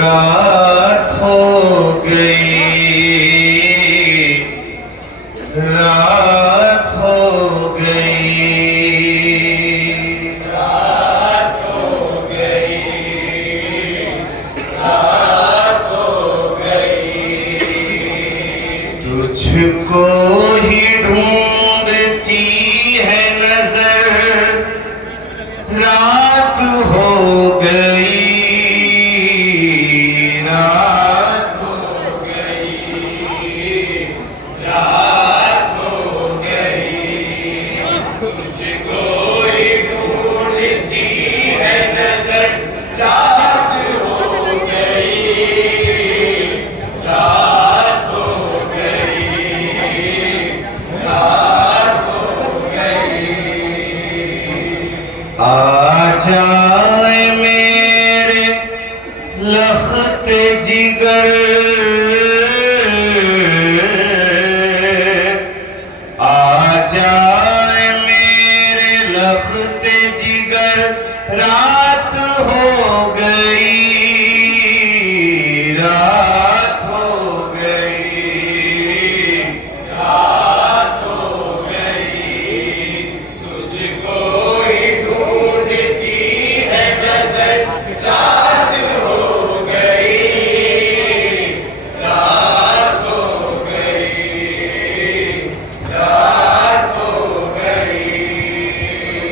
रात हो गई, रात हो गई, रात हो गई, रात हो गई। तुझको ही ढूंढती है नजर, रात हो गई, आ जाए मेरे लख्त जिगर, आ जाए मेरे लख्त जिगर, रात हो गई, रात हो गई, रात हो गई। तुझको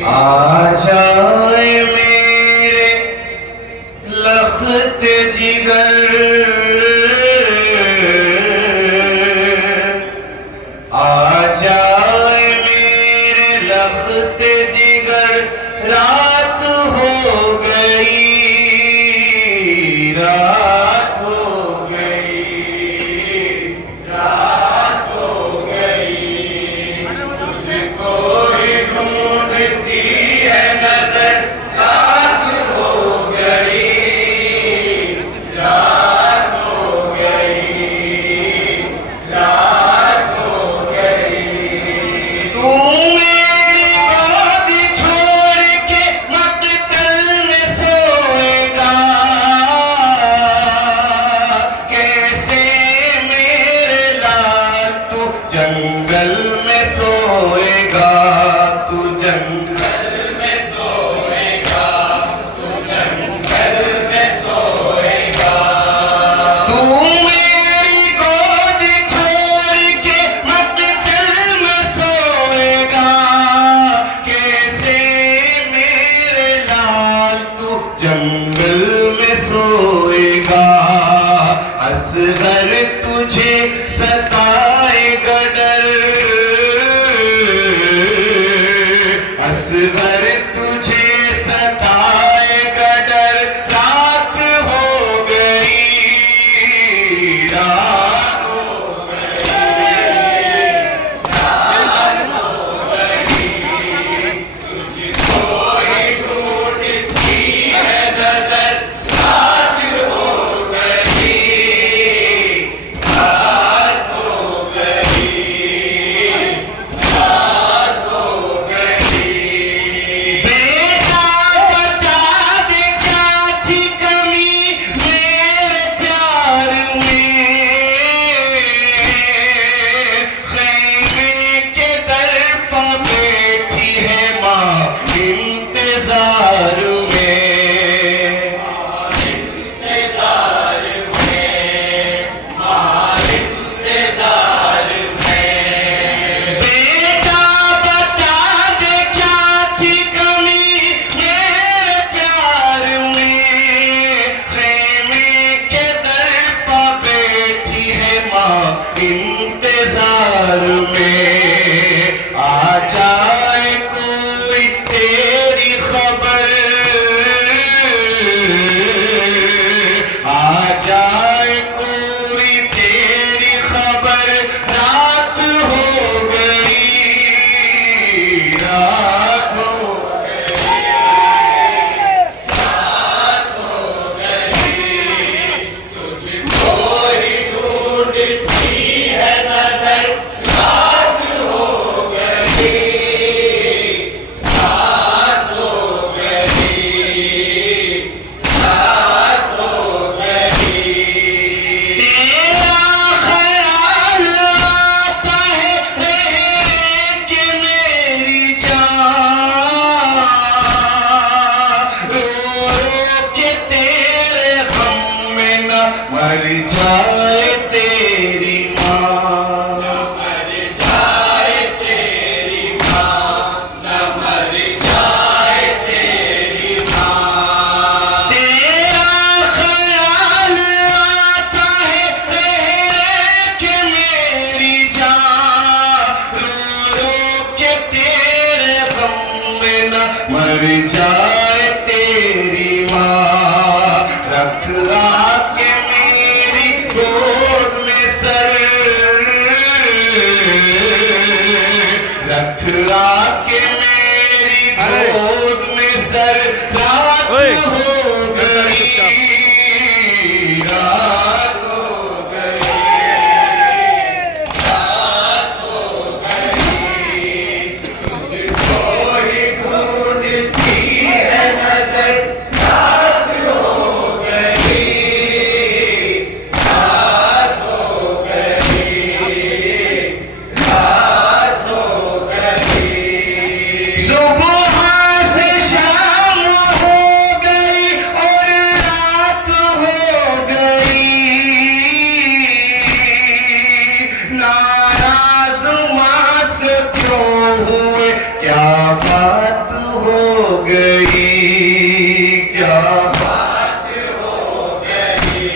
आ जाए मेरे लख्त जिगर, आ जाए मेरे लख्त जिगर, रात हो गई, रात हो गई, रात हो गई। तुझको ही ढूंढती है नजर, रात हो गई, रात हो गई, रात हो गई। तू मेरी गोद छोड़ के मक्तल में सोएगा, कैसे मेरे लाल तू जंगल में सोएगा, तू जंगल में सोएगा, तू जंगल में सोएगा। तू मेरी गोद छोड़ के मक्तल में सोएगा, कैसे मेरे लाल तू जंगल में सोएगा। असगर तुझे सताए गदर, असगर तुझे सताए गदर, रात हो गई, रात हो गई, रात हो गई। तुझको ही ढूंढती है नजर, मर जाए तेरी माँ, न मर जाए तेरी माँ, न मर जाए तेरी माँ। तेरा ख्याल आता है रह के मेरी जान, रो रो के तेरे गम में न मर जाए तेरी माँ। रख आके मेरी गोद में सर, रख आके मेरी गोद में सर। रात हो गई, रात हो गई, रात हो गई, तुझको ही ढूंढती है नजर। रात हो गई, रात हो गई, रात हो गई। सुबह से शाम हो गई और रात हो गई। नाराज मास क्यों हुए, क्या बात हो गई, क्या बात हो गई,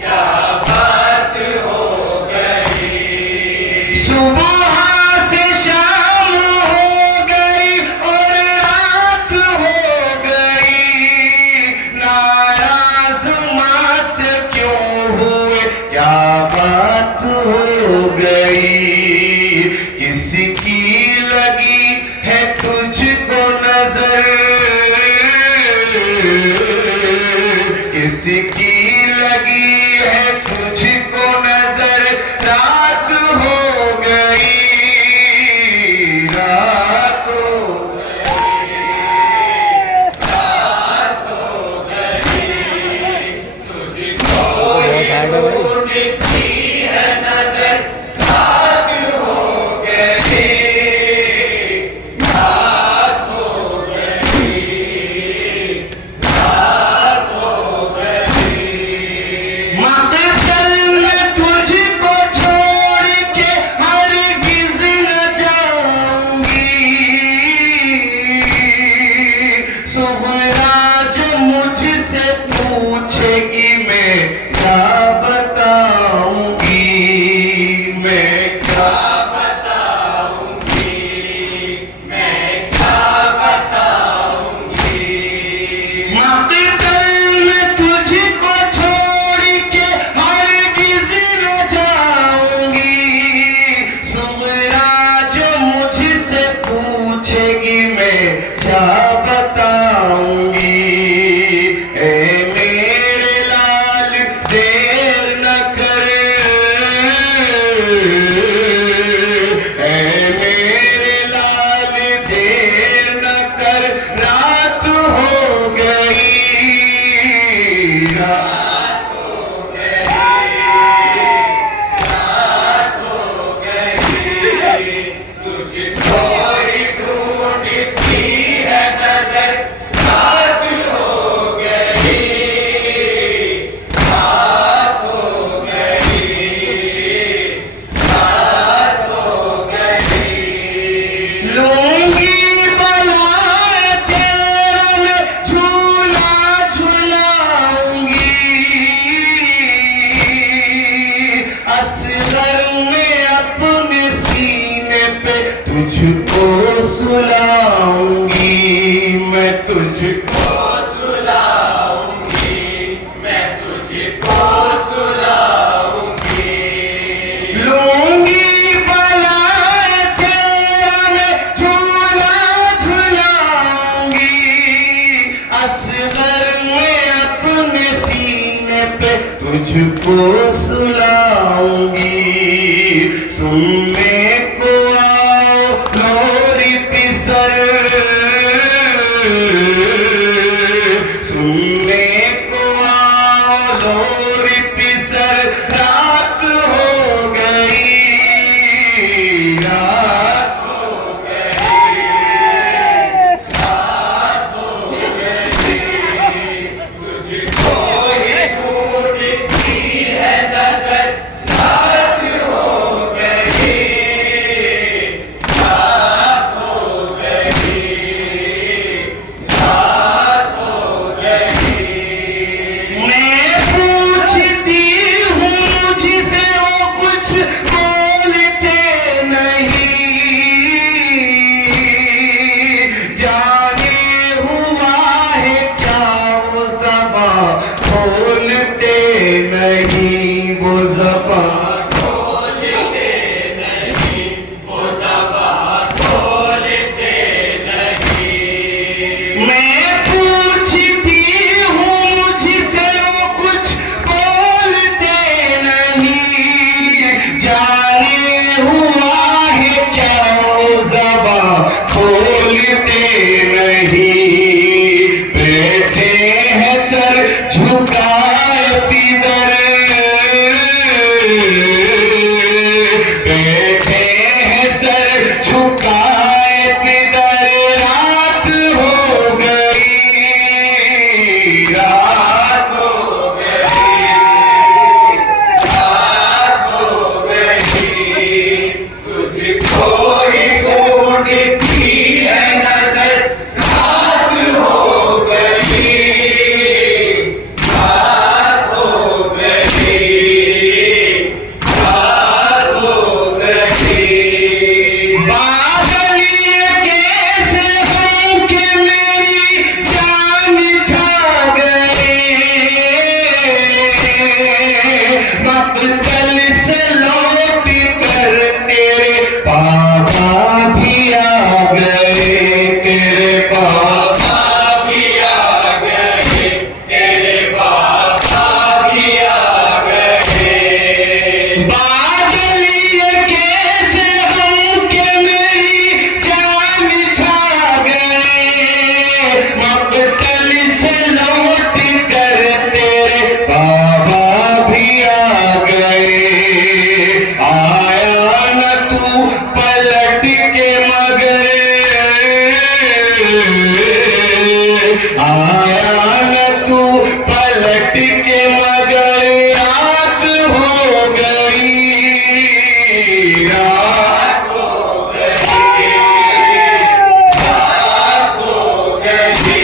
क्या बात हो गई। सुबह से शाम हो गई और रात हो गई। नाराज मास क्यों हुए, क्या बात हो गई। किसकी लगी है तुझको नजर, किसकी लगी है तुझको नजर। रात हो गई, रात हो गई, रात हो गई, तुझको ही ढूंढती है नजर। रात हो गई, रात हो गई, रात हो गई। मक़तल में तुझको छोड़ के हरगिज़ न जाऊंगी। सुहरा जो मुझसे पूछेगी मैं क्या बताऊंगी, मैं क्या बताऊंगी, मैं क्या बताऊंगी। मक़तल में तुझको छोड़ के हरगिज़ न जाऊंगी। सुहरा जो मुझसे पूछेगी मैं क्या बताऊंगी। ए मेरे लाल देर न कर, ए मेरे लाल देर न कर। रात हो गई, रात हो गई, रात हो गई, तुझको ही ढूंढती है नजर। रात हो गई, रात हो गई, रात हो गई। लूंगी बलाए तेरा मैं झूला झुलाऊंगी। असगर में अपने सीने पे तुझको सुलाऊंगी, मैं तुझको सुलाऊंगी, मैं तुझको सुलाऊंगी। लूंगी बलाए तेरा मैं झूला झुलाऊंगी। असगर में अपने सीने पे तुझको सुलाऊंगी। सुनने को आओ लोरी पिसर, सुनने को आओ लोरी पिसर। रात हो गई, रात हो गई, रात हो गई, तुझको ही ढूंढती आया न तू पलट के मगर रात हो गई, रात हो गई, रात हो गई।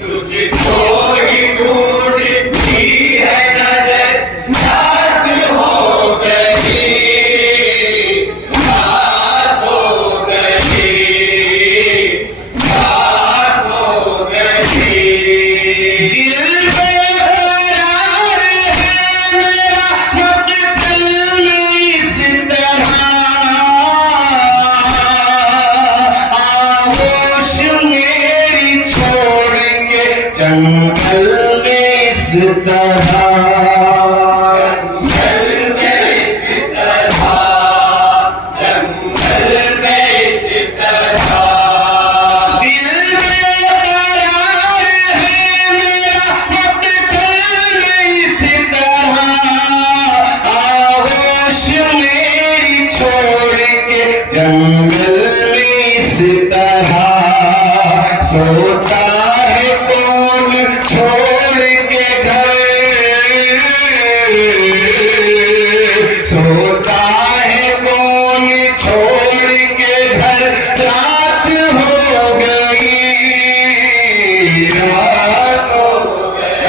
तुझको ही ढूंढती है नजर, रात हो गई, रात हो गई, रात हो गई। दिल बेकरार है मेरा मकतल में इस तरह, आगोश मेरी छोड़ के जंगल में इस तरह, जंगल में इस तरह, जंगल में इस तरह। दिल बेकरार है मेरा मकतल में इस तरह, आगोश मेरी छोड़ के जंगल में इस तरह। सोता है कौन छोड़ के घर, सोता है कौन छोड़ के घर, रात हो गई, रात हो गई,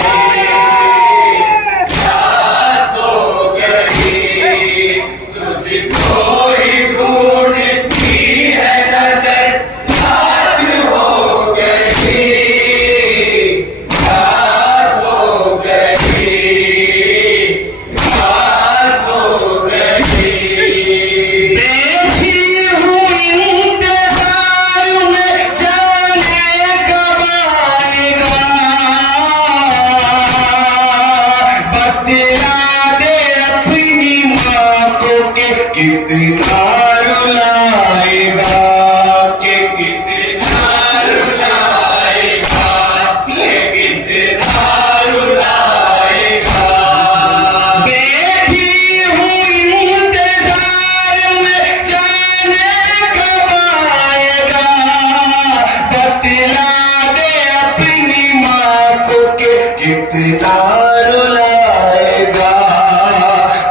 रात हो गई। तुझको ही ढूंढती है नजर, रात हो गई, रात हो गई, रात हो गई। बैठी हूँ इंतजार में, जाने कब आएगा, बतला दे अपनी माँ को कि कितना रुलाएगा, कि कितना रुलाएगा, कि कितना रुलाएगा। बैठी हूँ इंतजार में, जाने कब आएगा, बतला दे अपनी माँ को कि कितना रुलाएगा।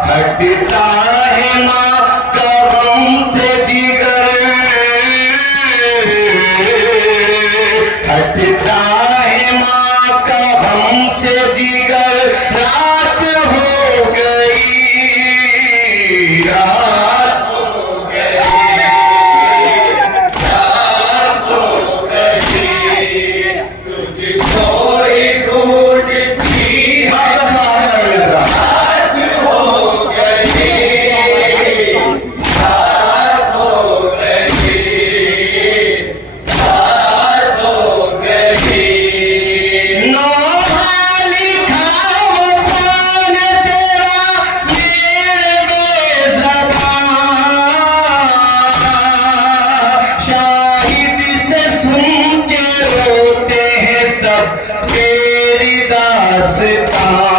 फटता है माँ का गम से जिगर, फटता है माँ का गम से जिगर, रात हो गई, रात हो गई, रात हो गई। तुझको ही ढूंढती है, आपका सवाल कर ले जरा। रात हो गई, रात हो गई, रात हो गई। नौहा लिखा वफा ने तेरा मेरे बेज़बां, शाहिद से सुन के रोते हैं सब तेरी दास्तां।